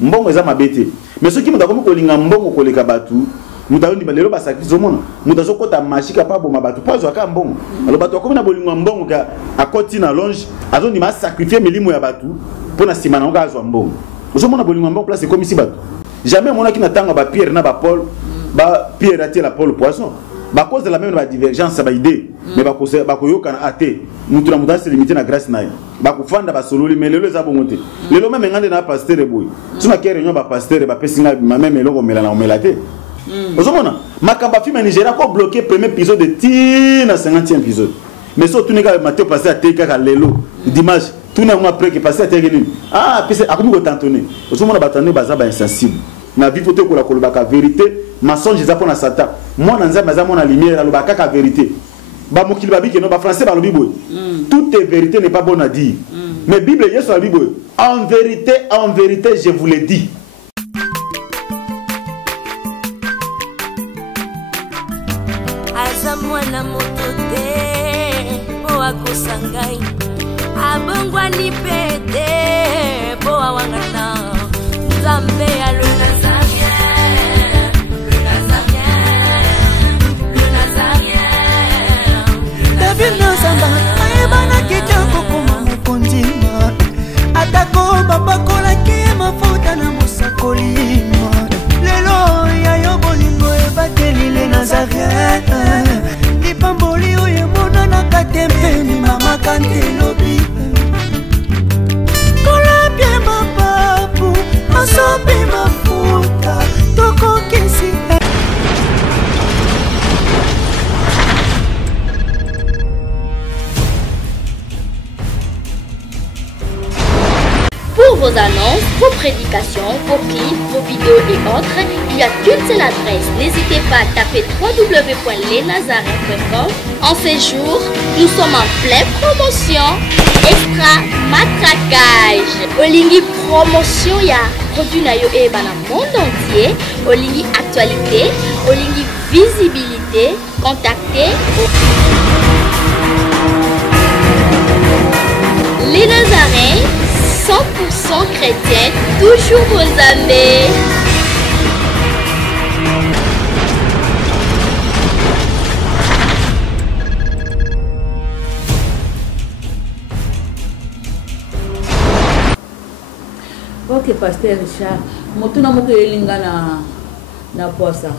mbongo eza mabete mais ceux qui muta comme kolinga mbongo koleka batu muta ndi balelo ba sacrifice mona muta sokota mashika pa boma batu pa zo ka mbongo alo batu akomi na bolinga mbongo ka akoti na longe azo ndi ma sacrifier milimo ya batu pona simana ngo azwa mbongo ozomona bolinga mbongo place comme si batu jamais mona ki na tanga ba Pierre na ba Paul ba Pierre atie la Paul poisson ba cause de la même divergence ba idée mais ba cause ba koyoka na até mutu na muta se limiter na grâce naye ba kufanda ba sololi mais lelo za bongote lelo même ngande na pasteur boy tuna ke réunion ba pasteur ba pesinga même eloko mela na omelate ozomona makamba film Nigeria ko bloquer premier épisode de tina 50e épisode mais so tout neka Matthieu passé à teka ka lelo dimanche tout na après que passé à teka ni ah puis akomi ko tantonner ozomona batane baza ba insensible na vie faut que la kolobaka vérité mensonge za pona Satan moi na nzamba za mona lumière alobaka ka vérité ba mokili babi ke no ba français ba lobi boy toute vérité n'est pas bonne à dire mais Bible yeso la Bible en vérité je vous le dis. Azamwana motote o akosangai abongwa ni pete bo awangata Zambe alo David Nozamba ayebana kitoko kuma mukondima atako babakola ki mafuta na musakolima lelo ya yo bolingo ebatelile Nazareth lipamboli oyo mona na katempeni mama kantelobi kola pie mapapu masopi mafuta tokokisi. Pour vos annonces, vos prédications, vos clips, vos vidéos et autres, il y a qu'une seule adresse. N'hésitez pas à taper www.lesnazareth.com. En ces jours, nous sommes en pleine promotion. Extra matraquage. Olingi promotion, il y a produit na yo et dans le monde entier. Olingi actualité, Olingi visibilité. Contactez les Nazareth. 100% chrétienne, toujours vos amis. Ok, pasteur Richard, moto na moko elinga na posa.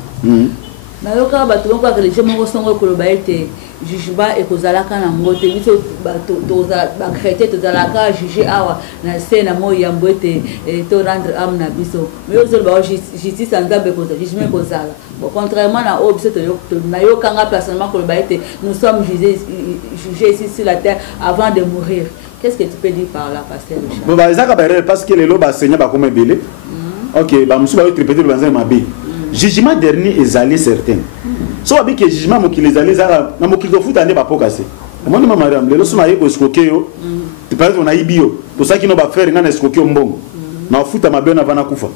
Na yoka bato bongo religieux moko songo koloba ete jugement ekozalaka na ngote biso bato ba chrétien tozalaka juger awa na scène mo yambo ete to rendre âme na biso mais ozolo ba justice nzambe koza jugement kozala bon contrairement na o biso to na yoka nga personnellement koloba ete nous sommes jugés ici sur la terre avant de mourir. Qu'est-ce que tu peux dire par là, pasteur Richard? Bon, bah, ça parce que les lois enseignent pas comme belé. Ok, bah, monsieur va répéter le banzai mabé. Jugement dernier est allé certain. So abi que jugement mo ki les allé za na mo ki do futa ande ba pokase. Moi ni mama ram le lo suma yeko escroquer yo. Tu parles on a ibio. To ça qui no ba faire ngana escroquer mbongo. Na futa mabe na vana kufa.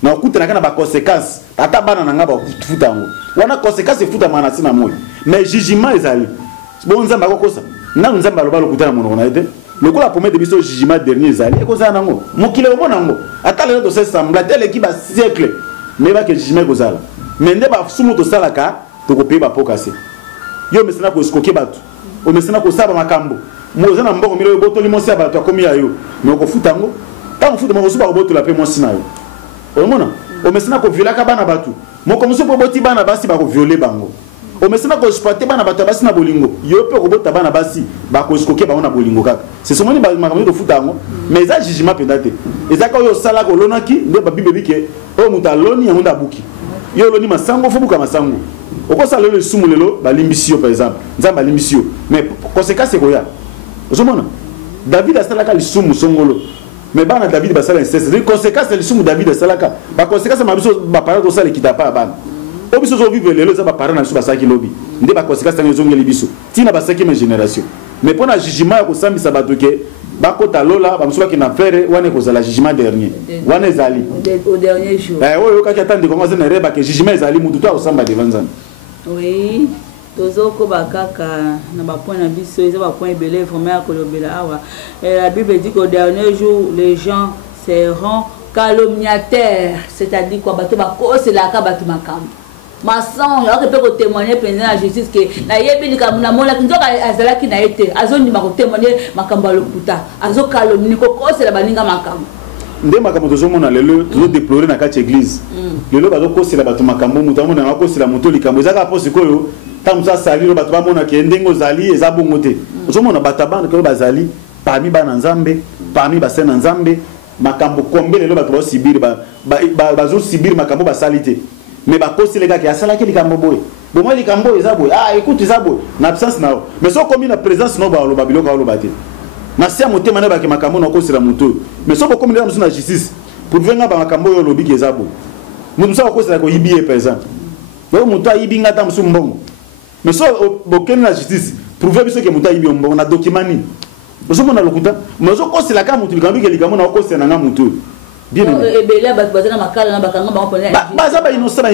Na okuta na kana ba conséquences. Ata bana na ngaba futa ngo. Wana conséquences futa mana sina moyo. Mais jugement est allé. Bon nzamba ko kosa. Na nzamba lo ba lo kutana mono na ete. Le coup la promesse de biso jugement dernier zali et koza nango mokile o monango atale to se sembla tel qui ba siècle mais ba que jugement kozala mais ndeba sumu to salaka to ko peba pokase yo mesena ko skoke batu o mesena ko saba makambo moza na mbongo milo boto limosi abatu akomi ayo mais ko futango ta futa mo suba boto la pe mo sinayo o mona o mesena ko violaka bana batu mo ko muso boti bana basi ba ko violer bango o mesena ko exploiter bana batu basi na bolingo yo pe ko bota bana basi ba ko skoke ba na bolingo kaka c'est seulement ba makambo to futango mais ça jugement pendate ezaka yo sala ko lonaki nde ba bible bike o mutaloni ya munda buki yo loni masango fo buka masango oko sala le sumu lelo ba limbisio par exemple nzamba limbisio mais conséquence ko ya ozomona David a sala ka le sumu songolo mais bana David ba sala inceste les conséquences le sumu David sala ka ba conséquence ma biso ba parole ko sala kitapa bana obiso zo vivre lelo za ba parole na biso ba saki lobi nde ba conséquence na zongeli biso tina ba saki ma génération mais pour na jugement ko sambisa batoke bakota lola bamusuba ki na faire wane ko la jugement dernier wane ezali au dernier jour oyo kaki atande comment ça ne reba que jugement ezali mutu to osamba devant nzambe. Oui tozoko bakaka na ba point na biso eza ba point belé vraiment ya kolobela awa la Bible dit qu'au dernier jour les gens seront calomniateur, c'est-à-dire quoi, bato c'est la ka bato makam. Maçon, alors que peut témoigner pendant la justice que na yebi na mona kinzoka azala ki na été, azoni ma témoigner makamba lokuta, azo calomnie ko c'est la baninga makam. Ndé makambo tozomona lelo tozo déplorer na kati église. Lelo bazo ko c'est la bato makambo mutu amona na ko c'est la moto likambo ezaka po sikoyo tamusa sali lo bato bamona ke ndengo zali eza bongo te. Ozomona batabana ko bazali parmi bana nzambe, parmi basena nzambe. Makambo kombe lelo bato ba sibir bazo sibir makambo basalite mais ba kosi les gars qui a sala ki likambo boy bon moi likambo eza boy écoute eza boy na absence na mais so comme na présence no ba lo babilo ka lo bate na sia motema na ba ke makambo na kosi la moto mais so comme na justice pour venga ba makambo yo lobi ki eza boy mutu sa kosi la ko yibie par exemple donc mutu ayibi ngata musu mbongo mais so bokeni na justice prouver biso ke mutu ayibi mbongo na document ni ozomona lokuta mais so kosi la ka mutu likambo ke likambo na kosi na nga mutu bien et bela bazana makala na bakanga bango pona baza ba innocent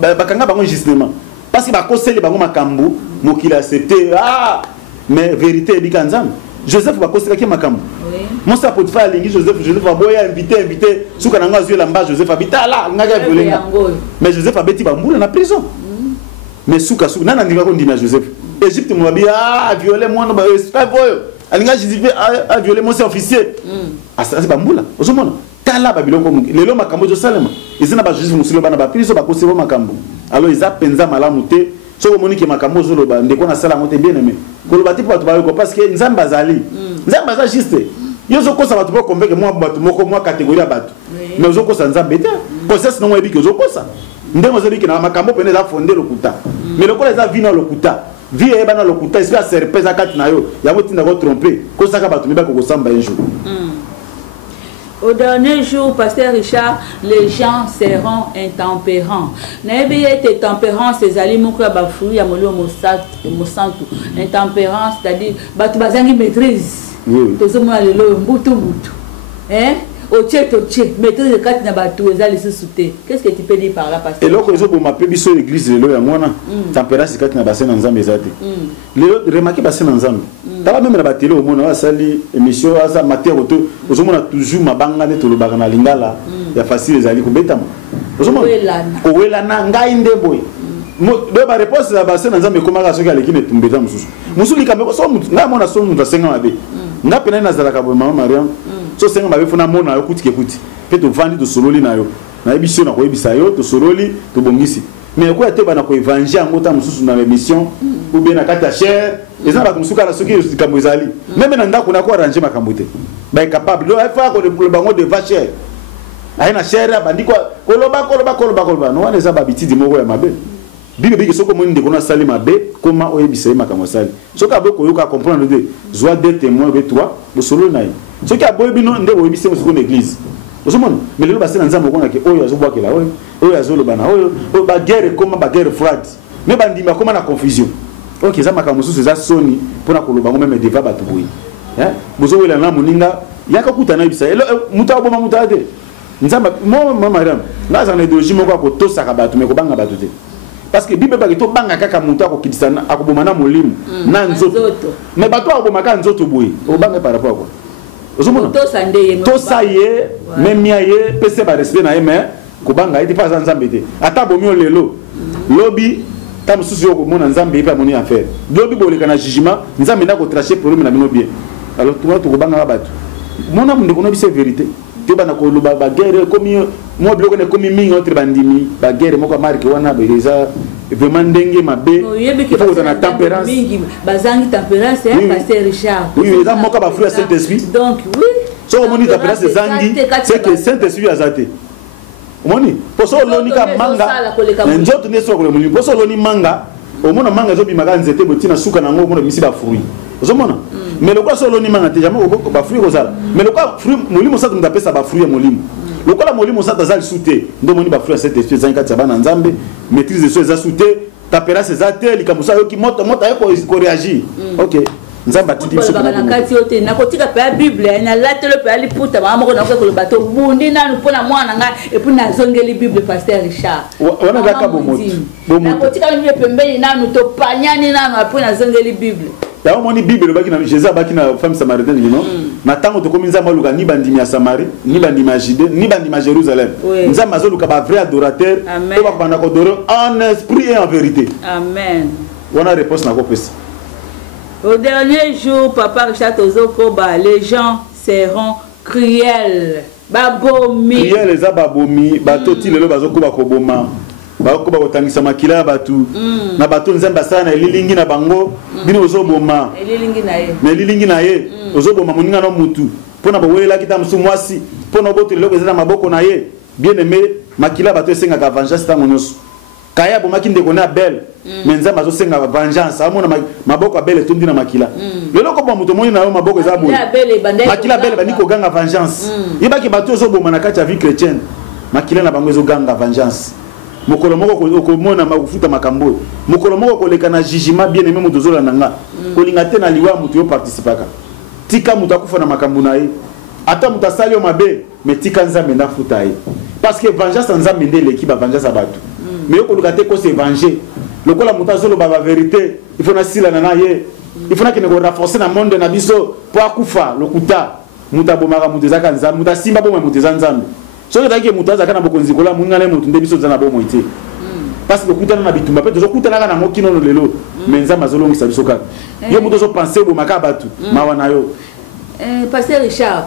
bakanga bango justement parce que ba koseli bango makambo mokila accepter mais vérité bikanzam Joseph ba kosela ki makambo mon sa pot faire lingi Joseph va boya invité suka na ngazu la mba Joseph habita là ngaka violenga mais Joseph abeti ba mbula na prison mais suka nana ndika ko ndina Joseph Égypte mo bi violer moi no ba esclave boyo alinga Joseph a violer mon officier ça c'est ba mbula ozomona tala babiloko lelo makambo jo salema izina ba Joseph musilo bana ba prison ba koseba makambo alors ils a penza malamu te soko moniki makambo zo loba ndeko na sala mote bien aimé ko loba tipo batu ba ko parce que nzamba azali nzamba za juste yo zo kosa batu ba convaincre moi batu moko moi catégorie ya batu mais zo kosa nzamba eta process non webi ke zo kosa ndemo zo biki na makambo pene za fonder lokuta mais lokola za vina lokuta vie e bana lokuta esprit a serpeza kati na yo ya motinda ko tromper ko saka batu meba ko samba un jour. Au dernier jour, Pasteur Richard, les gens seront intempérants. N'ayez été tempérance, ces aliments qui ont fruit à Mosantu. Intempérance, c'est-à-dire, tu vas maîtrise. Tout ce monde est mbutu. Hein? Maîtrise de quatre nabatou, qu'est-ce que tu peux dire par là, Pasteur? Et là, quand ils m'appellent biso l'église, tempérance, c'est quatre nabasé dans Zambé. Remarquez, basé dans Zambé. Tala même na télé au monde wa sali émission asa matière auto ozomona toujours mabanga ne tolo bagana lingala ya facile ezali ko betama ozomona ko welana ngai ndeboy do ba réponse la base na nzambe komaka soki aleki ne tumbeza mususu likambe so ngai mona so mutu asenga mabe nga pena na zalaka bo mama Mariam so senga mabe funa mona yo kuti ke kuti pe to vandi to sololi na yo na ebisio na ko ebisa yo to sololi to bongisi mais ko ate bana ko évangile ngota mususu na émission ou bien na kata cher les gens comme suka la soki likambo ezali même na ndako na ko arranger makambo te ba capable do fa ko le bango de vacher aina cher bandi ko koloba no wana za babiti di moko ya mabe bibi soko moni ndeko na sali mabe comment oyebisa makambo sali soka boko yoka comprendre de joie de témoin be toi bo solo na soki aboyi bino ndeko oyebisa mo soko église ozomona mais lelo basena nzambo kona ke oyo azobwakela oyo azoloba na oyo ba guerre comment ba guerre froide mais bandima comment na confusion. Ok, ça m'a comme ça soni pour na koloba ngo même deva batu boyi. Hein? Bozo wela na muninga yaka kutana bisa. Elo muta oboma muta de. Nzamba mo madame. Là ça na idéologie moko ko to saka batu me ko banga batu te. Parce que bible ba to banga kaka muta ko kidisana akoboma na molimo na nzoto. Mais batu akoboma ka nzoto boyi. O banga par rapport quoi. Ozomona. To sandeye. To saye même yaye pese ba respect na yeme ko banga ite pas nzambe te. Ata bomi lelo. Lobby tam susu yoko mona nzambe ipa moni affaire lobi boleka na jugement nzambe na ko tracher problème na bino bien alors toi to banga batu mona munde kono bise vérité te bana ko luba ba guerre comme mo bloko ne comme mingi autre bandimi ba guerre moko marque wana beleza vraiment ndenge mabe il faut dans la tempérance bazangi tempérance hein Pasteur Richard oui ça moka ba fruit Saint Esprit donc oui so moni tempérance zangi c'est que Saint Esprit azate moni poso lonika manga njoto ne soko le moni poso loni manga omona manga zo bimaka nzete botina suka na ngo mona misi ba fruit ozomona mais lokwa so loni manga te jamais ba fruit kozala mais lokwa fruit molimo sa tumda pesa ba fruit ya molimo lokwa la molimo sa tazali sute ndo moni ba fruit cette espèce zanka tsaba na nzambe maîtrise de so za sute tapera ces atel likamusa yo ki moto ko réagir OK nzamba tidi biso na kati yote na kotika pa bible na latelo pa liputa mama ko na ko bato bundi nanu pona mwana nga et puis na zongeli bible Pasteur Richard wana gaka bomoto na kotika ni pembeni nanu to panyani nanu apo na zongeli bible ya moni bible baki na Jésus baki na femme samaritaine non na tango to komi nzamba luka ni bandimi ya Samarie ni bandimi ya Judée ni bandimi ya Jérusalem nzamba zo luka ba vrai adorateur to ba bana ko doro en esprit et en vérité. Amen. On a réponse na ko pesa. Au dernier jour, Papa Richard Tozokoba, les gens seront cruels. Babomi. Cruels les babomi, batoti lelo bazokoba koboma. Bakoba kotangisa makila batu. Na batu nzamba sana elilingi na bango, bino ozoboma. Elilingi na ye. Na elilingi na ye, ozoboma moninga no mutu. Pona bowelela kita musu mwasi, pona boto lelo kozela maboko na ye. Bien aimé, makila batu esenga ka vengeance tango nyonso. Kaya bomaki ndeko na belle mais nzamba zo senga vengeance amona maboko belle tondi na makila lelo ko bo muto moni na maboko za boye makila belle bani ko ganga vengeance ibaki bato zo boma na kati ya vie chrétienne makila na bango zo ganga vengeance mokolo moko ko mona makufuta makambo mokolo moko ko leka na jugement bien aimé muto zo la nanga ko linga te na liwa muto yo participaka tika muto akufa na makambo na ye ata muto asali yo mabe mais tika nzambe na futa ye parce que vengeance nzambe ndele ki ba vengeance abatu mais au cas où c'est venger le quoi la montation la vérité il faut na sila na ye il faut na que ne renforcer na monde na biso pour akufa le kuta muta bomaka muteza kanza muta simba bomwe muteza nzambe so que taki mutaza kana bokonzi kola mungana mutu nde biso zana bomwe ite parce que kuta na bitumba pe zo kuta na kana ngokino no lelo mais nzamba zolongisa biso ka yo muto zo penser bomaka batu mawa na yo Pasteur Richard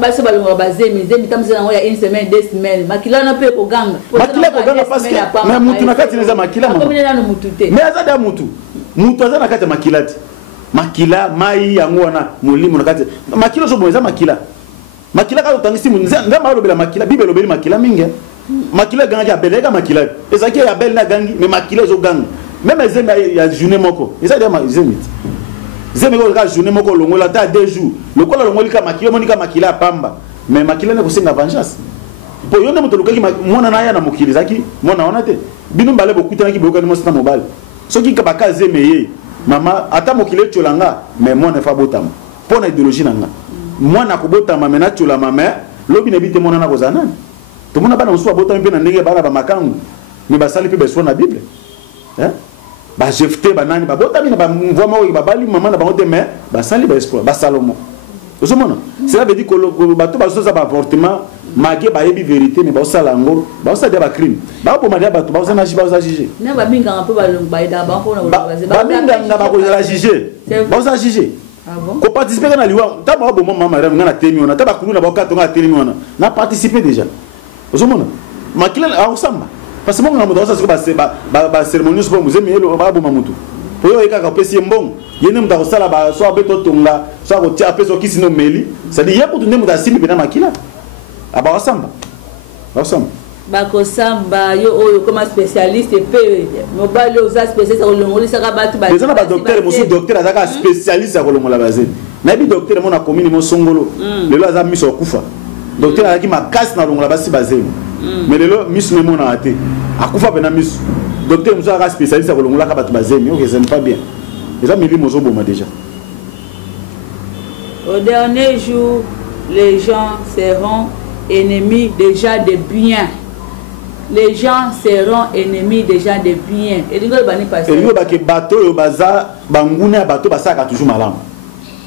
basi balonga bazemi zemi tamza na ya une semaine 2 semaines makila na pe ko ganga parce que mais mutu na kati neza makila mama komina na mutu te mais azada mutu azana kati makila te makila mai yango wana mulimo na kati makila zo boza makila ka tangisi nza malo bela makila bible lobeli makila mingi makila ganga ya belega makila ezaki ya bel na gangi mais makila zo ganga même zemi ya journée moko ezada zemi zemi ko ka journée moko longola ta 2 jours le kola longoli ka makila monika makila pamba mais makila ne ko senga vengeance po yone moto lukaki mona na ya na mokili zaki mona ona te binu mbale bokutana ki boka ni mosina mobile soki ka baka zemi ye mama ata mokili tolanga mais mona fa botama po na idéologie nanga mona ko botama mena tola mama lobi ne bite mona na ko zanana to mona bana musu botama pe na ndenge bana ba makangu ni basali pe beso na bible ba jefté banani ba botami na ba mvwa mo ba bali mama na ba ngote mais ba sali ba espoir ba salomo ozomona cela veut dire que bato ba soza ba avortement mage ba yebi vérité mais ba sala ngo ba sa dia ba crime ba bo madia bato ba sa juger na ba minga ngape ba long ba ida ba ko na ba minga ngaba ko la juger ba sa juger ko participer na liwa ta ba bo mama mara ngana temi ona ta ba kulu na ba ka to ngana temi ona na participer déjà ozomona makila a samba parce que mon amour ça c'est ba cérémonie pour vous aimer le ba boma mutu pour yo eka ka pesi mbongo yene muta ko sala ba so abeto tonga so ko tia peso kisino meli ça dit yako tunde muta simbi bena makila aba wasamba ba ko samba yo oyo comme spécialiste pe mobile oza spécialiste ko longoli saka batu ba déjà ba docteur monsieur docteur azaka spécialiste ko longola bazé na bi docteur mona commune mo songolo lelo aza miso kufa docteur azaki makasi na longola basi bazé mais lelo miso memo na até akufa bena miso docteur muso aka spécialiste ko longola ka batu bazemi OK ça n'est pas bien déjà mili mozo boma déjà au dernier jour les gens seront ennemis déjà de bien les gens seront ennemis déjà de bien et dingo bani passer et dingo ba ke bato yo baza banguna bato basaka toujours malamu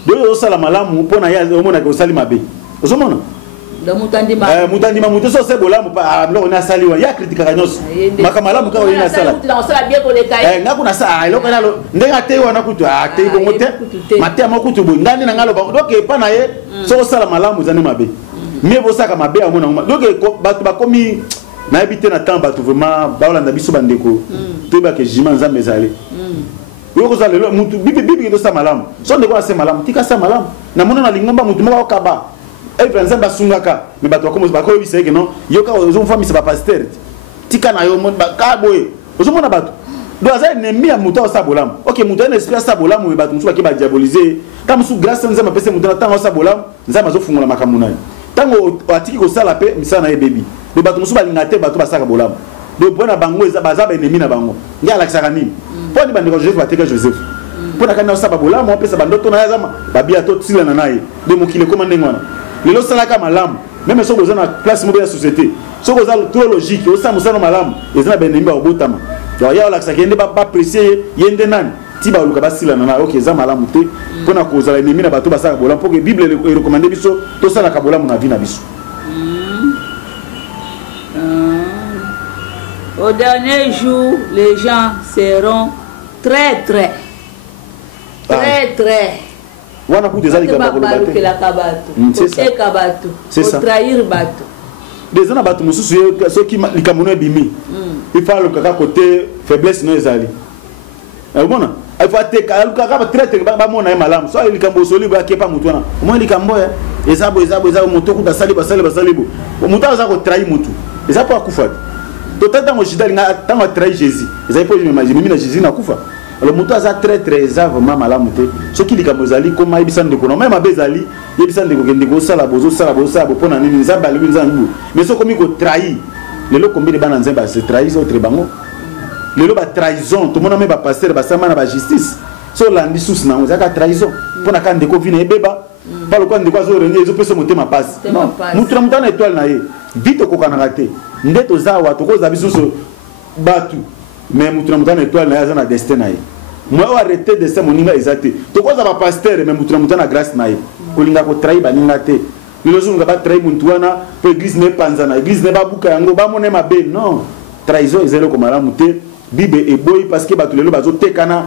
do sala malamu pona ya omona ko sali mabe ozomona mutandima mutu so se bolamu pa loko na sali wa ya critique kanyos makamalamu ka wena sala ngako na sa loko na lo ndenga te wana kutu te bongo te mate amakutu bo ngani na ngalo ba donc pa na ye so sala malamu zane mabe mais bo saka mabe amona donc bato bakomi na habité na temps bato vraiment baolanda biso bandeko to ba ke jima nzambe zali yo ko zale mutu bibi do sa malamu so ndeko na se malamu tika sa malamu na mona na lingomba mutu moko kaba et Vincent basungaka mais bato comme ba ko biseke non yoka ozo fami se ba pasteur tika na yo mon ba kaboye ozo mona bato do aza ennemi ya muto sa bolam OK muto en esprit sa bolam mais bato musu ba ki ba diaboliser comme sous grâce nzama pese muto na tango sa bolam nzama zo fungula makamuna tango atiki ko sala pe misana e baby do bato musu ba lingate bato ba saka bolam do bona bango eza baza ba ennemi na bango ngia la saka nini po ni bandeko Joseph bateka Joseph po na kana sa ba bolam o pesa bandoto na yazama babia to tsila na naye de mokile komande ngwana lelo salaka malamu même so boza na place mo ya société so boza trop logique o sa musana malamu ezana benemi ba obotama donc ya la sakende ba apprécier yende nani ti ba luka basila na OK za malamu te pona kozala ennemi na bato basala bola pour que Bible e recommander biso to sala ka bola na vie na biso. Au dernier jour, les gens seront très. Wana ku dezali ka bakolo bato. C'est ça. Trahir bato. Des ans bato mususu ceux qui likamono bimi. Il faut le kaka côté faiblesse no ezali. Bona, il faut te kaka traiter ba mona malamu. So likambo soli ba kepa mutu wana. Moi likambo ya ezabo mutu ku dasali basali bo. Mutu aza ko trahir mutu. Ezabo akufa. Totata ngo jidali nga tanga trahir Jésus. Ezali po imaginer mina Jésus na kufa. Alors mutu aza très vraiment malamu te. Ce qui likambo zali koma ibisande ko même abezali ibisande ko kende ko sala bozo pona nini nzamba libi nzangu. Mais so komi ko trahir. Lelo kombi de bana nzamba se trahir autre bango. Lelo ba trahison to mona me ba pasteur ba sama na ba justice. So landi sous na ngaka trahison. Pona ka ndeko vina ebeba. Pas le quoi ndeko zo renye zo peso motema passe. Non, mutu na mutana étoile na ye. Vite ko kana te. Ndeto zawa to ko za bisuso batu. Mais mutu na mutana étoile na ya za na destin na ye. Moi arrêter de ça moninga ezate. To ko za ba pasteur mais mutu na mutana grâce na ye. Ko linga ko trahir ba ninga te. Le jour où on va trahir Muntouana, pour l'église n'est pas en l'église n'est pas bouca, on va mon mabe non. Trahison est zéro comme la montée. Bible est boy parce que bah tous les lots bazo tekana.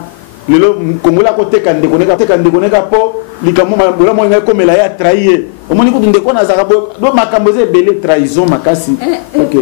Le lot Congola côté kan déconnecta po. Likamu ma moi comme la ya trahir. Au moins écoute ndeko na zarabo. Do makamboze belé trahison makasi. OK.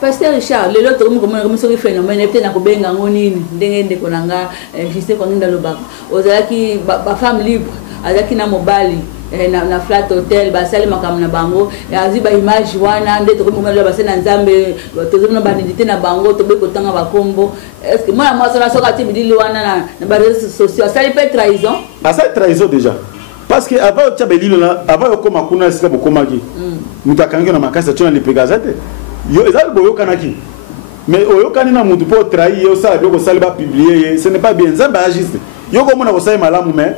Pasteur Richard, le lot comme ça phénomène peut na ko benga ngoni ndenge ndeko nanga juste ko nda lobaka. Ozalaki ba femme libre, azaki na mobali. Na flat hotel basali makamna bango aziba image wana nde to komona basena nzambe to zona bandité na bango to be kotanga bakombo est-ce que moi ça soka tibidili wana na ba réseaux sociaux ça lui fait trahison ça trahison déjà parce que avant tchabelilo là avant ko makuna sika bokomaki mutakangi na makasa tuna lipegazate yo ezali boyo kanaki mais oyo kanina mutu pour trahir yo ça ko saliba publier ce n'est pas bien nzambe agiste yo ko mona ko sali malamu mais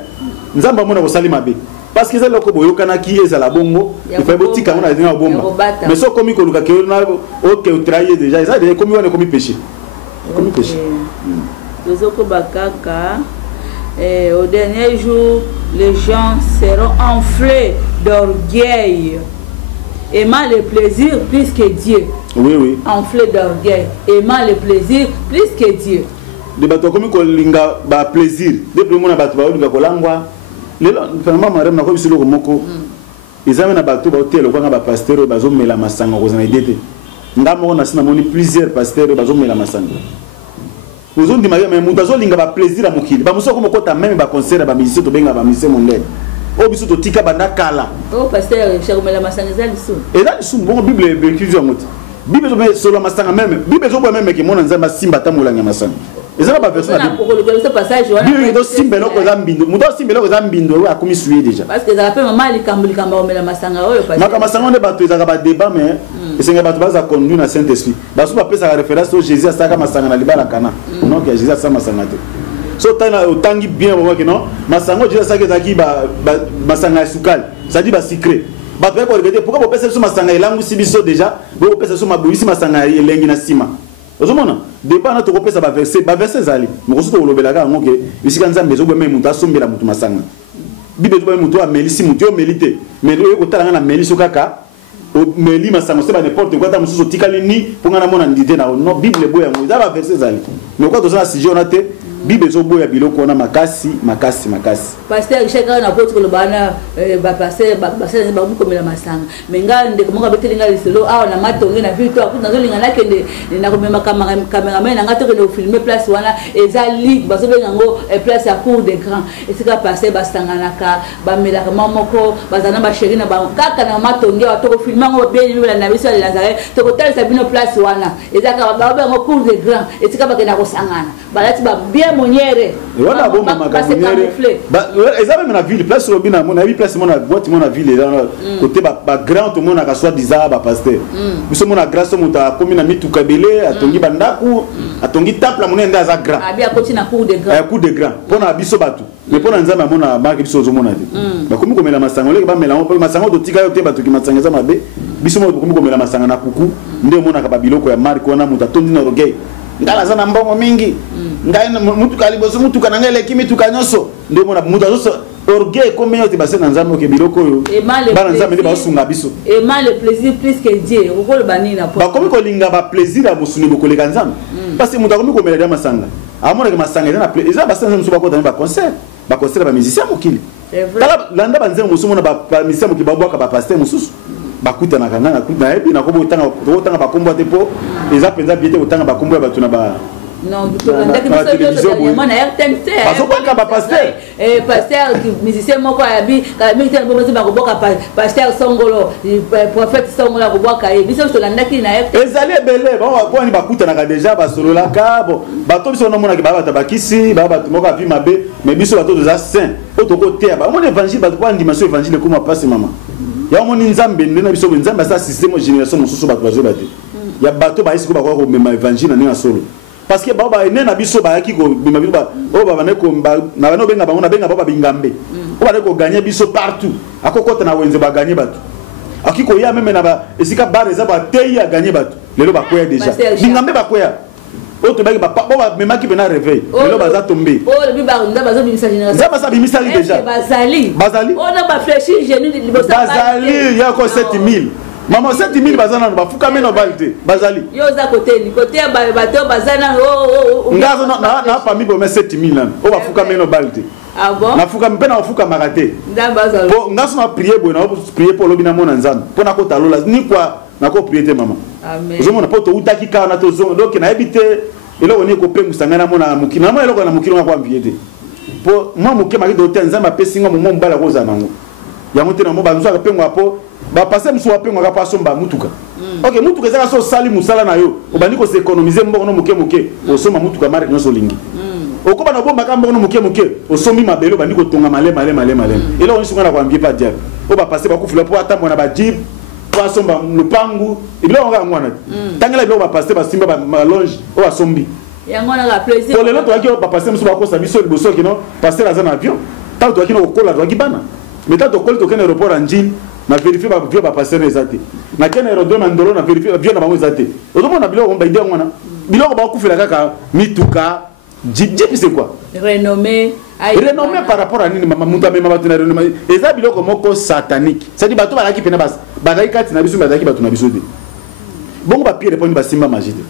nzambe mona ko sali mabe. Parce que c'est là que boyo kana qui est à la bongo il faut botika on a dit na bomba mais so komi ko luka ke na OK o trahir déjà ça déjà komi on est komi péché Tozoko bakaka au dernier jour les gens seront enflés d'orgueil aimant le plaisir plus que Dieu. Oui enflés d'orgueil aimant le plaisir plus que Dieu. De bato komi ko linga ba plaisir depuis mona bato ba linga ko langwa. Lelo vraiment marem na ko bisilo ko moko ezame na bato ba hotel ko nga ba pasteur bazo mela masanga ko zana idete ndamo na sina moni plusieurs pasteurs bazo mela masanga ozo ndi maria mais mutazo linga ba plaisir a mokili ba musoko moko ta même ba concert ba musicien to benga ba musicien monde o biso to tika banda kala o pasteur chako mela masanga za lisu eza lisu bon bible écriture moti bible zo me solo masanga même bible zo bo même ke mona nzamba simba tamulanga masanga ezala ba version na ce passage wana bible do simbelo ko za mbindo mudo simbelo ko za mbindo akomi suye déjà parce que ça rappelle maman likamba omela masanga oyo parce que masanga ne bato ezaka ba débat mais esenga bato baza conduit na Saint Esprit baso ba pesa référence au Jésus asaka masanga na libala kana donc Jésus asaka masanga te so tana otangi bien bon que non masanga Jésus asaka zaki ba masanga sukal ça dit ba secret bato ko regarder pourquoi ba pesa so masanga elangu sibiso déjà bo pesa so mabuisi masanga elengi na sima. Ozomona débat na to kopesa ba verset zali mokoso to lobelaka ngoke bisika nzambe zo bwe mutu asombela mutu masanga bibe to bwe mutu a melisi mutu o melite mais yo ko tala na meliso kaka o meli masanga se ba n'importe quoi ta mususo tikali ni ponga na mona ndite na no bible boya ngo za ba verset zali mais quoi to ça si jonate bible zo boya biloko na makasi pasteur cheka na poto ko bana ba pasteur ba muko mela masanga menga ndeko moka betelinga liselo awa na matonge na vitu akuna zo linga nakende na ko mema cameraman na ngato ko filmer place wana ezali bazo benga ngo place ya cour d'écran esika pasteur basanganaka ba mela ka mamoko bazana ba chéri na ba kaka na matonge wa to ko filmer ngo bien bibela na biso ya Nazareth to ko tala sabino place wana ezaka ba benga cour d'écran esika ba kena ko sangana balati ba bien moniere voilà bon mama moniere ba ezaba na ville place robina mon avis place mon boîte mon ville dans côté ba grand tout monde a soit disaba ba pasteur biso mon grâce mon ta comme na mituka belé atongi bandaku atongi temple mon enda za grand abi akoti na cour de grand pona biso batu mais pona nzamba mona marque biso zo mona te ba komi komela masango le ba mela on masango to tika yo te batu ki masango za mabe biso mo komi komela masanga na kuku nde mona ka ba biloko ya marque wana muta tondi na rogay ngala za na mbongo mingi ngai mutuka liboso mutuka na ngele kimi tuka nyoso ndio mona mutu azoso orgueil comme yote base na nzambe ke biloko yo bana nzambe nde basunga biso et mal le plaisir plus que Dieu okolo bani na ba komi ko linga ba plaisir ya musuni bokole ka nzambe parce que mutu akomi ko mela masanga amona ke masanga eza na plaisir ba sanza musu ba ko dans ba concert ba musicien mokili tala landa banze musu mona ba musicien mokili ba bwaka ba pasteur mususu bakuta na kanga na epi na ko botanga ba kombo te po eza penza biete botanga ba kombo ya batuna ba non, parce que pasteur musicien moko abi militaire moko ba koboka pasteur songolo prophète songolo koboka e biso to landaki na ezali ebele ba ko ni bakuta na déjà ba solo la kabo ba to biso na mona ke ba tabakisi ba ba moko avi mabe mais biso ba to za saint oto ko te ba mon évangile ba ko dimension évangile comme passe maman ya mon nzambe ndena biso nzambe sa système génération mosusu ba tozo ba te ya bato ba isiko ba ko mema évangile na solo parce que baba ene na biso ba yaki ko bima biba o baba ne ko na bano benga bango na benga baba bingambe o ba ne ko gagner biso partout akokota na wenze ba gagner bato akiko ya meme na ba esika bar eza ba tei ya gagner bato lelo ba koya déjà bingambe ba koya o to ba baba mema ki bena réveil lelo ba za tomber o le biba nda ba zo bimisa génération za ba sa bimisa déjà bazali o na ba fléchir genou libosa bazali ya ko 7000 Maman 7000 bazana ba fukame no balite bazali yo za côté ni côté ba to bazana ngazo na famille bo 7000 nan o ba fukame no balite ah bon na fukame pe na fuka marate ndamba za po ngaso na prier bo na prier po lobi na mona nzambe po na ko talola ni kwa na ko prier te mama amen zo mona po to utaki ka na to zo donc na ebite eloko ni ko pengusa ngana mona mukina na mo eloko na mukino kwa mviete po mo mukema ki do te nzambe apesinga mo mbala ko za nango ya mote na mo ba nzo ka pengwa po ba passer musu apengwa ka pasomba mutuka OK mutuka ezaka so sali musala na yo obandi ko se économiser mbongo no muke osoma mutuka mare nyonso lingi okoba na bomba ka mbongo no muke osombi mabelo bandi ko tonga male elo on sunga na kwambie pa diable o ba passer ba kufula po atambo na ba jeep po asomba lupangu ibilo nga ngwana tangela ibilo ba passer ba simba ba longe o asombi yango na plaisir pour le lot to ba passer musu ba ko sabiso liboso kino passer azana avion tant to kino ko kola to kibana mais tant to kola to kene aéroport anjil na vérifier ba vieux ba passer na ezate na kene aérodrome ndolo na vérifier vieux na bango ezate ozomo na biloko ba idée ngwana biloko ba kufela kaka mituka jeep c'est quoi renommé par rapport à nini mama muta mema batuna renommé eza biloko moko satanique c'est dit bato balaki pena bas bazaki kati na biso bazaki bato na biso de bongo ba pierre poni ba simba magite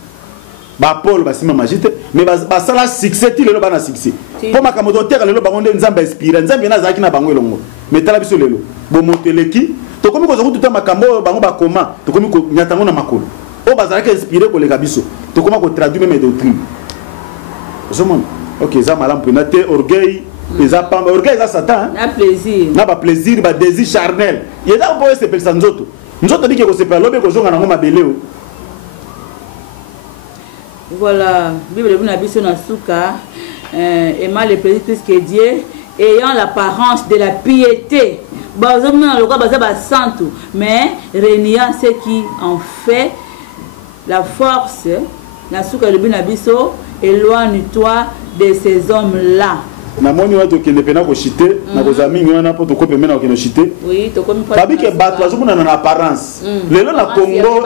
ba Paul ba simba magite mais ba sala succès ti lelo bana succès po makamoto terre lelo bango nde nzamba inspire nzambe na zaki na bango elongo mais tala biso lelo bo moteleki to komi ko zakutu ta makambo bango ba koma to komi ko nyatango na makolo o bazalaki inspiré ko leka biso to koma ko traduire même doctrine osomon OK za malam pena te orgueil eza pamba orgueil eza satan na plaisir na ba plaisir ba désir charnel yeza po se pelsa nzoto nzoto dike ko se pela lobe ko zonga na ngoma beleo. Voilà, Bible vous n'habite sur Nasuka, aimant le plaisir plus que Dieu, ayant l'apparence de la piété. Mais reniant ce qui en fait la force, Nasuka le Bunabiso, éloigne-toi de ces hommes-là. Na moni wato kende pena ko chité na ko zami ngwana po to ko pemena ko chité oui to ko mi pa babi ke bato azomuna na apparence lelo na Congo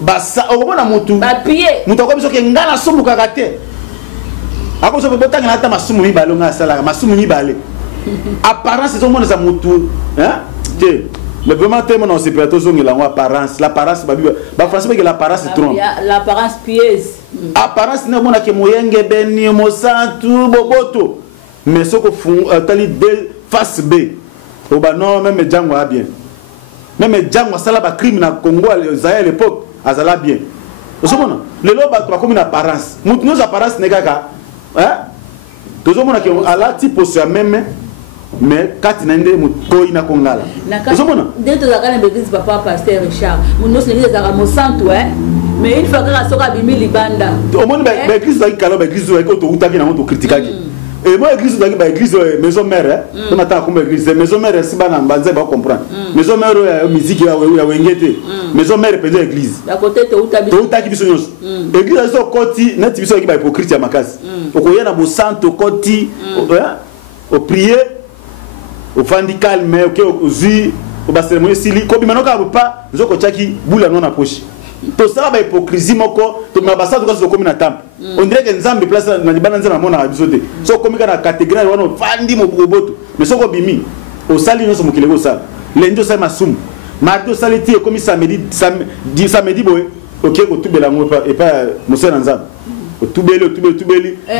basa okomona mutu ba pied mutu ko biso ke ngana sumuka kate ako so botanga na ta masumu mi balonga sala masumu mi bale apparence ezomona za mutu hein te le vraiment tellement on se peut toujours ngela apparence l'apparence babi ba français que l'apparence trompe l'apparence pieuse apparence na mona ke moyenge beni mo santu boboto mais ce que font tali de face B au ba non même Django a bien même Django ça là ba crime na Congo à l'époque azala bien vous savez le loba ba comme une apparence nous apparence negaka hein tous on a que ala type sur même mais quand nende mutoi na kongala vous savez dès que zakana l'église papa pasteur Richard nous l'église za mo santo hein mais une fois que la soka bimi libanda au monde ba église za kala ba église za ko to utaki na mo to critiquer. Et moi, l'église, l'église maison mère, on attend comme église, maison mère, c'est pas dans va comprendre. Maison mère, musique, maison mère, peut-être église. À côté, tu as qui sont église, c'est au côté, n'est-ce pas, qui va hypocrite à ma case. Au côté, on a beau sang, au côté, au prier, au fandi calme, au zi, au bas cérémonie, si li, comme maintenant, pas, nous avons qui boule non approche. to ça ba hypocrisie moko to mabasa to ko na temple on dirait que nzambe place na libana nzambe mona abisote so komi kana catégorie wana fandi mo boboto mais soko bimi au sali no so mokile ko sala lenjo sa masum mardi au sali ti komi samedi boy OK ko tubela ngo et pas mosena nzambe tubeli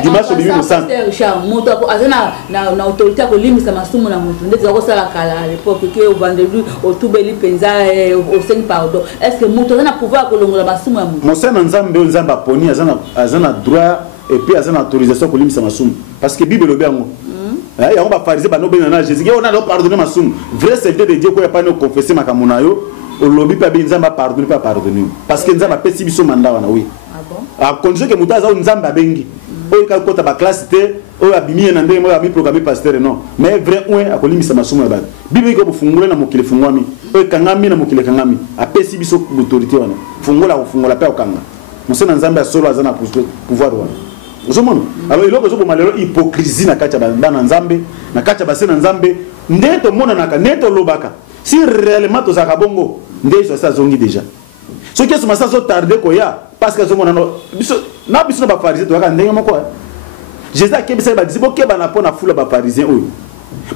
dimanche bimi mo sang Richard moto azana na autorité ko limisa masumu na moto ndeza ko sala kala à l'époque que au vendredi au tubeli penza au seigne pardon est-ce que moto azana pouvoir ko longola masumu ya moto mosena nzambe aponi azana droit et puis azana autorisation ko limisa masumu parce que bible lobi yango ya on va pariser ba no bena na Jésus on a le pardonner masumu vrai serviteur de Dieu ko ya pas no confesser makamuna yo au lobby pas nzamba pardonner pas pardonner parce que nzamba pesi biso manda wana oui a condition que mutaza nzamba bengi o ka kota ba classe te o abimi na ndenge mo abi programmer pasteur non mais vrai oin akolimisa masumu ya ba bible ko bufungula na mokile fungwami o kangami na mokile kangami a pesi biso l'autorité wana fungola pe okanga mosena nzamba solo azana pouvoir wana ozomona alors iloko zo bomalelo hypocrisie na kacha bana nzambe na kacha basena nzambe ndeto mona naka neto lobaka si réellement to zaka bongo ndezo sa zongi déjà ce qui est ce matin so tardé koya parce que zo mona no biso na ba pharisien to ka ndenge moko Jésus a kebisa ba dizibo keba na pona fula ba pharisien oyo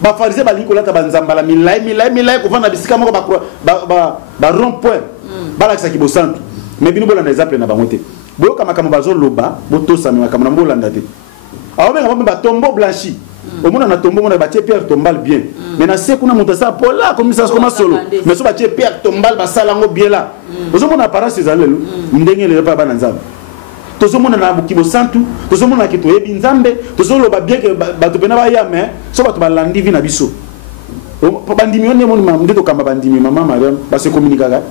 ba pharisien ba likola ta banzambala milai ko vana bisika moko ba rond point ba la kisaki bo centre mais bino bola na exemple na bango te boyoka makambo bazo loba botosami makambo na mbolanda te aobenga ba tombeau blanchi omona na tombeau mona ba tie pierre tombale bien mais na se kuna moto sa pola comme ça comme solo mais so ba tie pierre tombale ba sala ngo bien là ozomona apparence ezalelo ndenge le pa bana nzambe tozomona na bukibo santu tozomona ke toyebi nzambe tozoloba bien que bato pena ba ya mais so bato balandi vi na biso bandimi one moni ndeto kamba bandimi mama Mariam ba se communiquer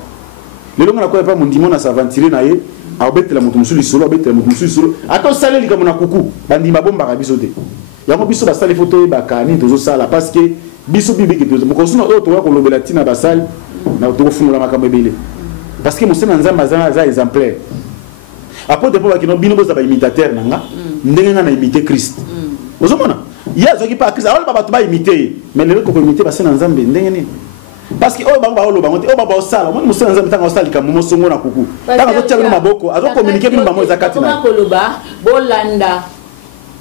lelo ngana ko pa mondimo na s'aventurer na ye abetela mutu musuli solo ato saleli comme na kuku bandimi bomba ka biso te yango biso ba sala photo ba kani tozo sala parce que biso bibi ke tozo ko suna to ko lobela tina ba sala na to ko funula makambo ebele parce que mosena nzamba za exemplaire après de pas que no bino boza ba imitateur nanga ndenge na imiter Christ ozomona ya zo ki pa Christ awala ba to ba imiter mais le ko imiter ba sena nzambe ndenge ni parce que o bango ba olo bango te o baba osala mo mosena nzambe tanga osala ka momo songo na kuku tanga zo tshaba no maboko azo communiquer bino bango zakati na ko loba bolanda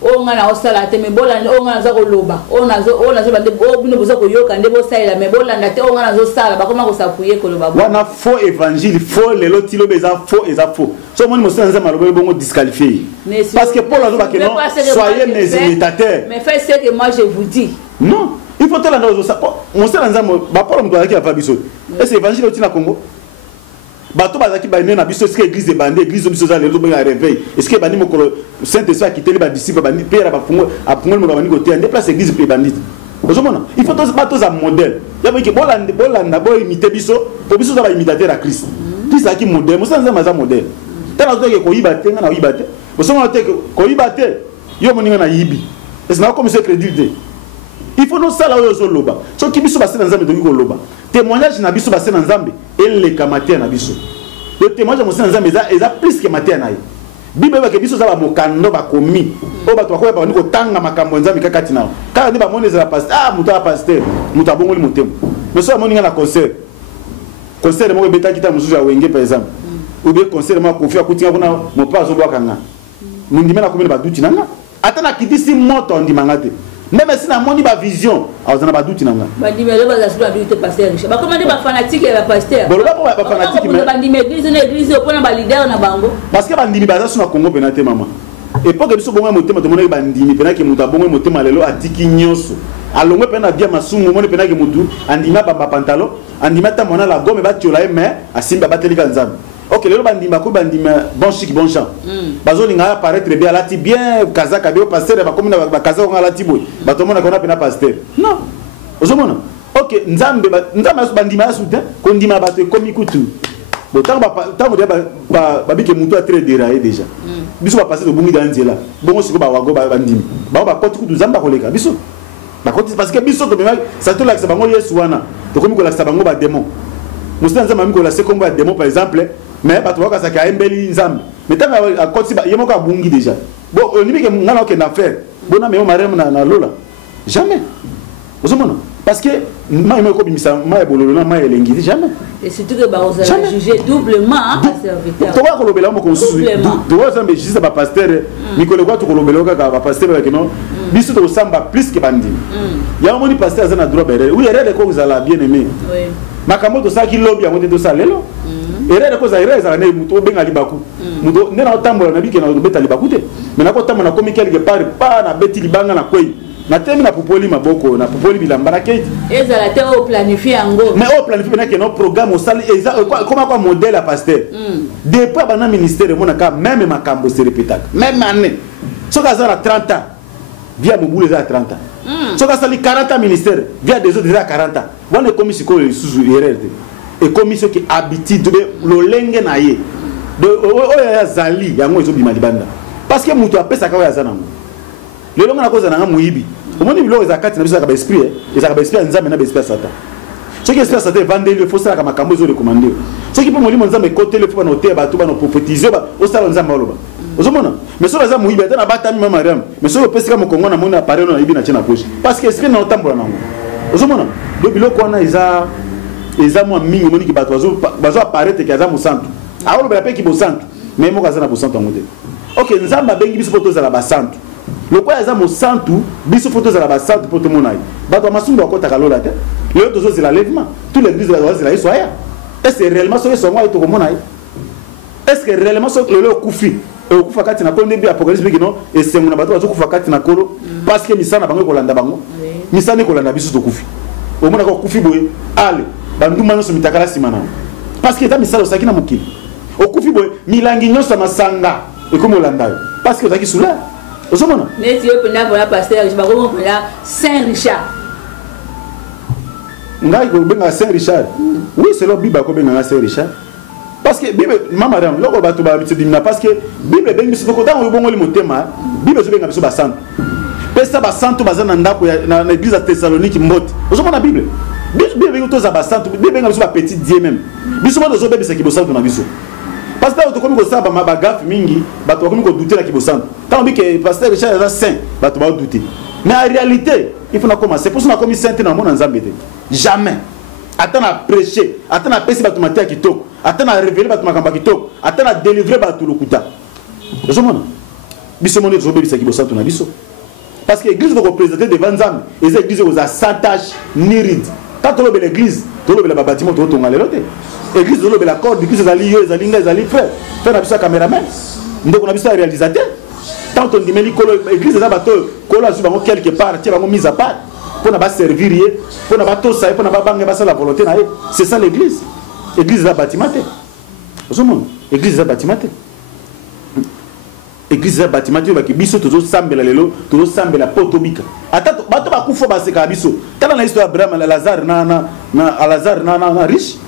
o ngana osala te me bolanda o ngana za ko loba o nazo bande o bino boza ko yoka nde bo sala me bolanda te o ngana zo sala ba koma ko sapuye ko loba wana faux évangile faux lelo tilo beza faux eza faux so mo mosena nzambe alobe bongo disqualifié parce que Paul azo ba que non soyez mes imitateurs mais faites ce que moi je vous dis non il faut tella ndozo sa mosena nzambe ba Paul mto aki afa biso est-ce évangile au tina Congo bato bazaki ba na biso est-ce que église de bande église biso za lelo ba réveil est-ce que bani mokolo Saint-Esprit a quitté les disciples bani père ba fungo a fungo mo bani ko te ande place église pe bandit ozomona il faut tous bato za modèle ya ba ki bolanda bo imiter biso to biso za ba imitateur à Christ Christ a ki modèle mosana nzambe za modèle tala to ke ko yibate ngana yibate bosoma te ko yibate yo moninga na yibi est-ce na comme ce crédit il faut nous sala oyo zoloba so ki biso basena nzambe to ko loba témoignage na biso basena nzambe elle kamatia na biso le témoignage mo sena nzambe eza plus que matia na ye bible ba ke biso za ba mokando ba komi o ba to ko ba ndiko tanga makambo nzambe kakati na kala ndi ba moneza pasteur muto a pasteur muto abongoli motemo mais so moninga na concert mo beta kita musuzu ya wenge par exemple ou bien concert mo konfia kutinga kuna mo pa zo bwa kanga mundime na komela ba duti nanga atana kitisi moto ndimanga te même si na moni ba vision azana ba douti nanga bandime le ba zasula douti pasteur riche ba comment ba fanatique ya pasteur bon ba fanatique mais bandime église opona ba leader na bango parce que bandimi ba zasuna Congo penate mama époque biso bongo motema to mona bandimi penake mutu abongo motema lelo atiki nyoso alongwe pena bia masumu mona penake mutu andima ba pantalon andima ta mona la gomme ba tiola mais asimba batelika nzambe ok lelo bandima ko bandima bon chic bon chant bazoli nga paraître bien lati bien kazaka bio pasteur ba komina ba kazaka nga lati boy ba to mona kona pena pasteur non ozomona ok nzambe bandima asute ko ndima ba te komi kutu bo tango ba bike mutu a très déraillé déjà biso ba passer de bungi dans nzela bongo siko ba wago ba bandimi ba koti kutu zamba koleka biso ba koti parce que biso to mema ça to la bango yesu wana to komi ko la bango ba démon musina nzamba mi ko la sekombo ba démon par exemple mais bato waka saka embeli nzambe mais tanga akoti ba yemo ka bungi déjà bon ni bike ngana okenda faire bona memo marem na lola jamais ozomona parce que moi me ko bimisa moi bololo na moi elengi jamais. Et surtout que bah vous allez juger doublement à serviteur. To va ko lobela mo ko susu to va ça mais juste ba pasteur Nicolas quoi to ko lobela ka ba pasteur avec non biso to samba plus que bandi ya moni pasteur azana droit bere oui erreur ko vous allez bien aimé oui makambo to saki lobby ya moto to salelo erreur ko za erreur za na muto benga libaku muto ndena otambola na bike na beta libaku te mais na ko tamona komi quelque part pas na beti libanga na kwei na temi na popoli maboko na popoli bilamba na kate ezala te o planifier ngo mais o planifier na ke no programme au sali comment quoi modèle à pasteur depuis bana ministère mona ka même makambo se répéta même année soka za 30 ans via mobule za 30 ans soka sali 40 ans ministère via des autres déjà 40 ans wana commission ko suzu erreur et commission qui habitude lo lenge na ye de o ya zali yango ezo bima libanda parce que mutu apesa ka ya za nango lelo ngana koza nanga muibi omoni bilo ezakati na biso ka esprit ezaka esprit nzambe na esprit satan ce qui esprit satan vendre le faut ça ka makambo zo recommander ce qui peut molimo nzambe côté le faut ba noter ba to ba no prophétiser ba o sala nzambe oloba ozomona mais so za muibi atana batami mama mariam mais so pesi ka mokongo na mona appareil na ibi na chena poche parce que esprit na otambola nango ozomona do bilo ko na eza mo mingi moni ki bato bazo apparaître ki aza mo santu aolo ba pe ki bo santu mais mo kaza na bo santu ngote OK nzamba bengi biso photo za la ba santu le quoi eza mo santu biso photo za la ba santu poto monai bato masumba ko takalola te le autres choses la lèvement tout l'église va la isoya est-ce réellement so so ngwa to ko monai est-ce que réellement so le kufi e kufa kati na konde bi apocalypse bi no e sengu na bato bazo kufa kati na kolo parce que misana bango ko landa bango misana ko landa biso to kufi o mona ko kufi boye ale bandu mano so mitakala simana parce que ta misala osaki na mokili o kufi boye milangi nyoso masanga e ko molanda parce que ozaki sula ozomona mais tu peux pas pasteur je vais comment là Saint Richard ngai ko benga Saint Richard oui c'est le bible ko benga Saint Richard parce que bible mama ram loko bato ba bitidimna parce que bible bengi biso ko tango yobongoli motema bible so benga biso ba santo pesa ba santo bazana ndako na église à Thessalonique mbote ozomona bible bible bengi to za ba santo bible benga biso ba petit dieu même biso mo zo bebisa ki bo santo na biso parce que to komi ko saba ma bagaf mingi bato komi ko douter na ki bo santo tant bi que pasteur Richard est saint bato ba douter mais en réalité il faut na commencer pour ça na komi saint na mona nzambe te jamais attends à prêcher attends à pesi bato matia kitoko attends à révéler bato makamba kitoko attends à délivrer bato lokuta ozomona biso mo ne zo bebisa ki bo santo na biso parce que l'église doit représenter devant Nzambe et cette église aux attaches niride quand on lobe l'église on lobe la bâtiment to tonga lelote église on lobe la corde l'église ezali yo ezali nga ezali frère faire na biso cameraman ndeko na biso réalisateur tant on dit mais l'église eza bato kola su bango quelque part tie bango mise à part pour na ba servir ye pour na ba tosa pour na ba banga ba la volonté na ye c'est ça l'église église eza bâtiment te ozomona église eza bâtiment te église ya bâtiment to baki biso tozo sambela lelo tozo sambela potobika ata bato bakufa baseka biso tala na histoire Abraham Lazare na Lazare na riche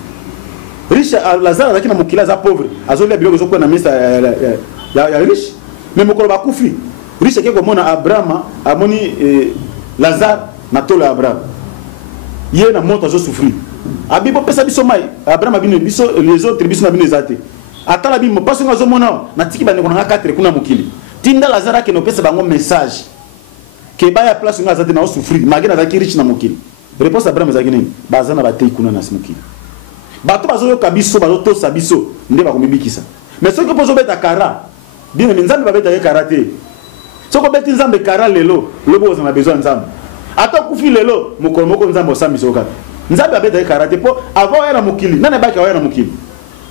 Lazare lakini mukila za pauvre azolia biloko zo kwa na mesa ya riche mais mokolo bakufi riche ke ko mona Abraham amoni Lazare na tolo Abraham ye na moto zo souffrir abibo pesa biso mai Abraham abino biso les autres biso na bino ezate atala bimo parce que azomona na tiki bane kona 4 kuna mokili tinda Lazare ke no pesa bango message ke ba ya place nga zate na souffrir magena za kirich na mokili réponse Abraham za kinini bazana ba tei kuna na mokili bato bazo yoka biso bazo to sabiso nde ba komibikisa mais ce que pozo beta kara bien nzambe ba beta karate soko beti nzambe kara lelo lobo za na besoin nzambe ata kufi lelo mokolo moko nzambe osambiso ka nzambe ba beta karate po avant ya na mokili nana ba ka ya na mokili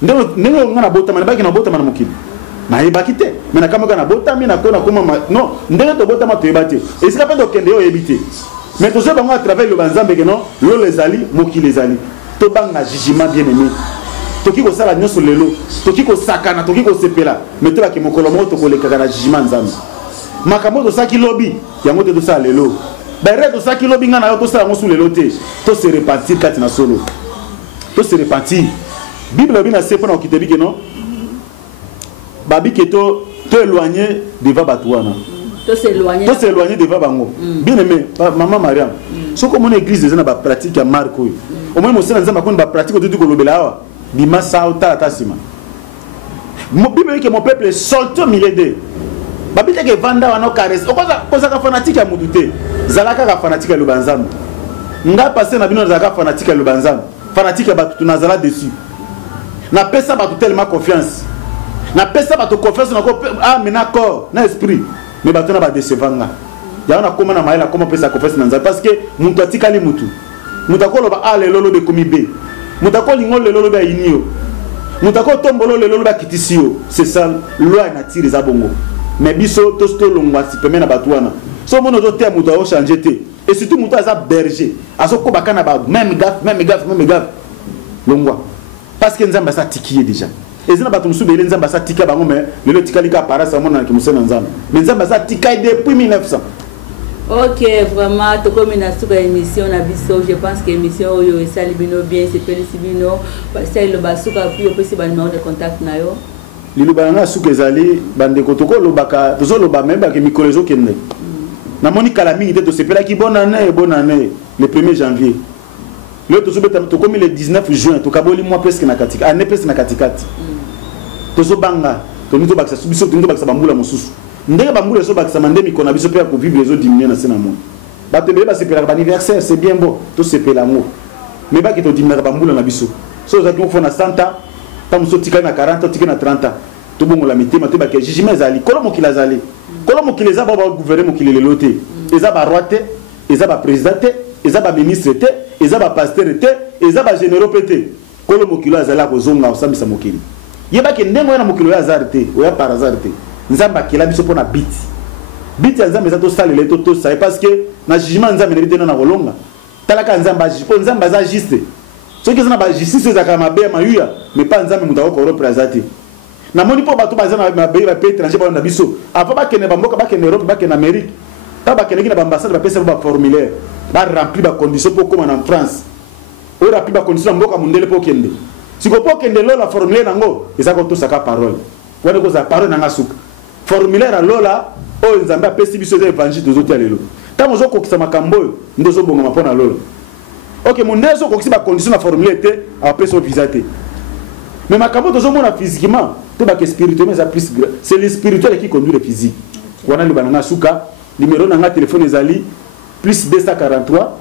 ndenge ngana bota mana baki na bota mana mokili na yebaki te mais na kama kana bota mi na kona koma non ndenge to bota ma to yebate et sika pendo kende yo yebite mais to se bango à travers le banzambe que non lo les ali mokili les ali to banga jugement bien aimé to ki ko sala nyoso lelo to ki ko sakana to ki ko sepela mais to ba ki mokolo mo to ko le kaka jugement nzambe makambo to saki lobby yango te to sala lelo ba re to saki lobby ngana yo to sala ngosu lelo te to se repartir kati na solo to se repartir Bible bina se pona okitebi ke non babi ke to éloigner devant batouana to s'éloigner devant bango bien aimé maman Mariam soko mon église ezana ba pratique ya Marco au moins mo sena nzamba ko ba pratique to ko lobela awa bima sa ota tasima mo Bible ke mon peuple solto milede babi te ke vanda wana caresse okoza ka fanatique ya mudute zalaka ka fanatique ya lubanzambe nga passé na bino zaka fanatique le banzam fanatique ba tout nazala dessus na pesa ba tout tellement confiance na pesa ba tout confiance na ko âme na corps na esprit mais ba tona ba décevanga ya na koma na maela koma pesa confiance na nzambe parce que mutu atikali mutu mutakolo ba ale lolo be komi be mutakolo ngolo lolo ba inio mutakolo tombolo lolo ba kitisio c'est ça loi na tire za bongo mais biso tosto longwa si pemena batwana so mono zo te mutu o changer te et surtout mutu aza berger azoko bakana ba même gaffe longwa parce que nzamba sa tikiye déjà et zina batu musu bele nzamba sa tika bango mais lelo tikali ka para sa mona ki musena nzamba mais nzamba sa tika depuis 1900. Ok, vraiment, tout comme une émission, je pense que l'émission est sali bino bien, c'est Félicie Bino, parce que le basuka puis on peut se numéro de contact na yo. Lilo bana suka ezali bande kotoko lobaka, tozo loba même ba ke mikolezo kende. Na moni kala mingi te to sepela ki bonne année le 1er janvier. Le tozo beta to comme le 19 juin to kaboli mois presque na katika, année presque na katikati. Tozo banga, to nito baksa subiso to nito baksa bambula mosusu. Ndenge bambula so baksa mandemi kona biso pe ko vivre les autres diminuer na sena monde. Ba te ba sepela ba anniversaire, c'est bien beau, to sepela ngo. Mais ba ki to diminuer bambula na biso. So za ko fona santa, tam so tika na 40, tika na 30 ans. To bongo la mitema te ba ke jijima ezali, kolo mo kilazali. Kolo mo kileza ba gouverner mo kilele loté. Eza ba roi te, eza ba président te, eza ba ministre te, eza ba pasteur te, eza ba généraux pété. Kolo mo kilo azala ko zonga osambisa mokili. Yeba ke ndengo na mokilo ya azarte, oya par azarte. Nzamba kila biso pona biti nzamba za to salele to sai parce que na jugement nzamba ne bitena na kolonga talaka nzamba jipo nzamba za juste ce que ça na ba justice za kama be mayuya mais pas nzamba mutako ko représenter na moni po bato bazana na be ba étranger ba na biso apa ba kene ba mboka ba kene Europe ba kene Amérique ta ba kene ba ambassade ba pesa ba formulaire ba remplir ba condition pour comme en France o remplir ba condition mboka mundele po kende siko po kende lo la formulaire nango ezako to saka parole wana ko za parole nanga suka formulaire à lola o nzambe apesi biso za évangile tozotia lelo tamo zo kokisa makambo ndozo bonga mapona lola ok mon ndezo kokisa ba condition na formulaire te apesi o visa te mais makambo tozo mona physiquement te ba que spirituellement ça plus c'est le spirituel qui conduit le physique wana li bananga suka numéro nanga téléphone ezali plus 243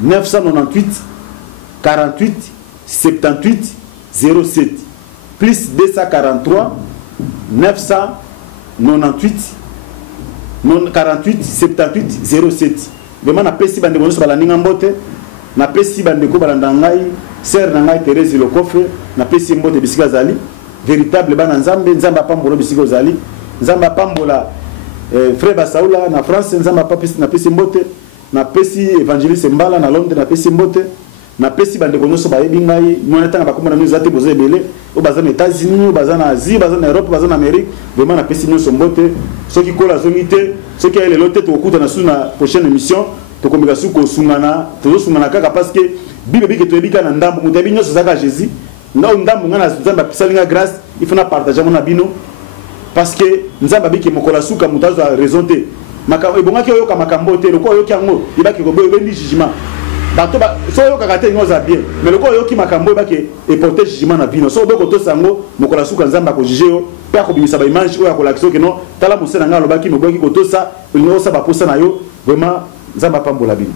998 48 78 07 plus 243 998 48 78 07. Vraiment na pesi bande bonso bala ninga mbote na pesi bande ko balanda ngai sœur na ngai Thérèse Lokofe na pesi mbote bisika zali véritable bana nzambe nzamba pambola bisika zali nzamba pambola frère Basaula na France nzamba papisi na pesi mbote na pesi évangéliste Mbala na Londres na pesi mbote na pesi bande konoso ba yebi ngai mwana tanga bakoma na nous zate bozo ebele o baza na États-Unis o baza na Asie baza na Europe baza na Amérique vraiment na pesi nyonso mbote soki kola zongite soki ele lote to kuta na suna prochaine émission to komika suko sungana to sungana kaka parce que bible bike to ebika na ndambo mutabi nyonso zaka Jésus na ndambo ngana nzamba pisalinga grâce il faut na partager mon abino parce que nzamba bike mokola suka mutazo a raison te makambo ebongaki oyoka makambo te loko oyoki yango ibaki ko bendi jugement bato ba so yo kakate ngoza bien mais loko yo ki makambo ba ke e porter jugement na bino so beko to sango mokola suka nzamba ko juger yo pa ko bimisa ba image o ya ko lakso ke no tala musena ngalo ba ki moboki ko to sa ngo sa ba posa na yo vraiment nzamba pambola bino.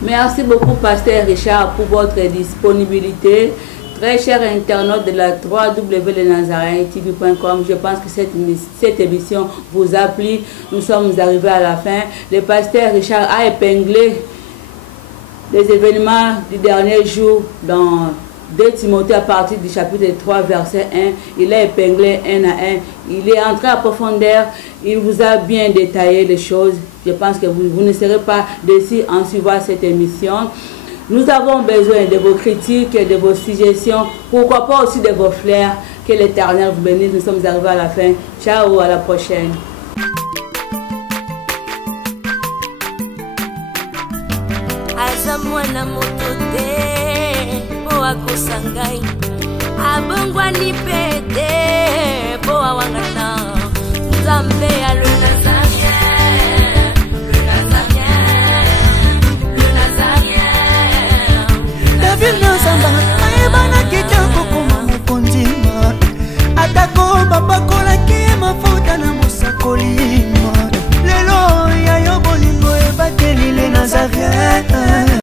Merci beaucoup Pasteur Richard pour votre disponibilité. Très chers internautes de la www.lenazarentv.com, je pense que cette émission vous a plu. Nous sommes arrivés à la fin. Le Pasteur Richard a épinglé les événements du dernier jour dans 2 Timothée à partir du chapitre 3 verset 1. Il a épinglé un à un. Il est entré à profondeur. Il vous a bien détaillé les choses. Je pense que vous ne serez pas déçus en suivant cette émission. Nous avons besoin de vos critiques, de vos suggestions, pourquoi pas aussi de vos fleurs. Que l'Éternel vous bénisse. Nous sommes arrivés à la fin. Ciao, à la prochaine. Mwana moto te po akosangai abongwani pete po awangana nzambe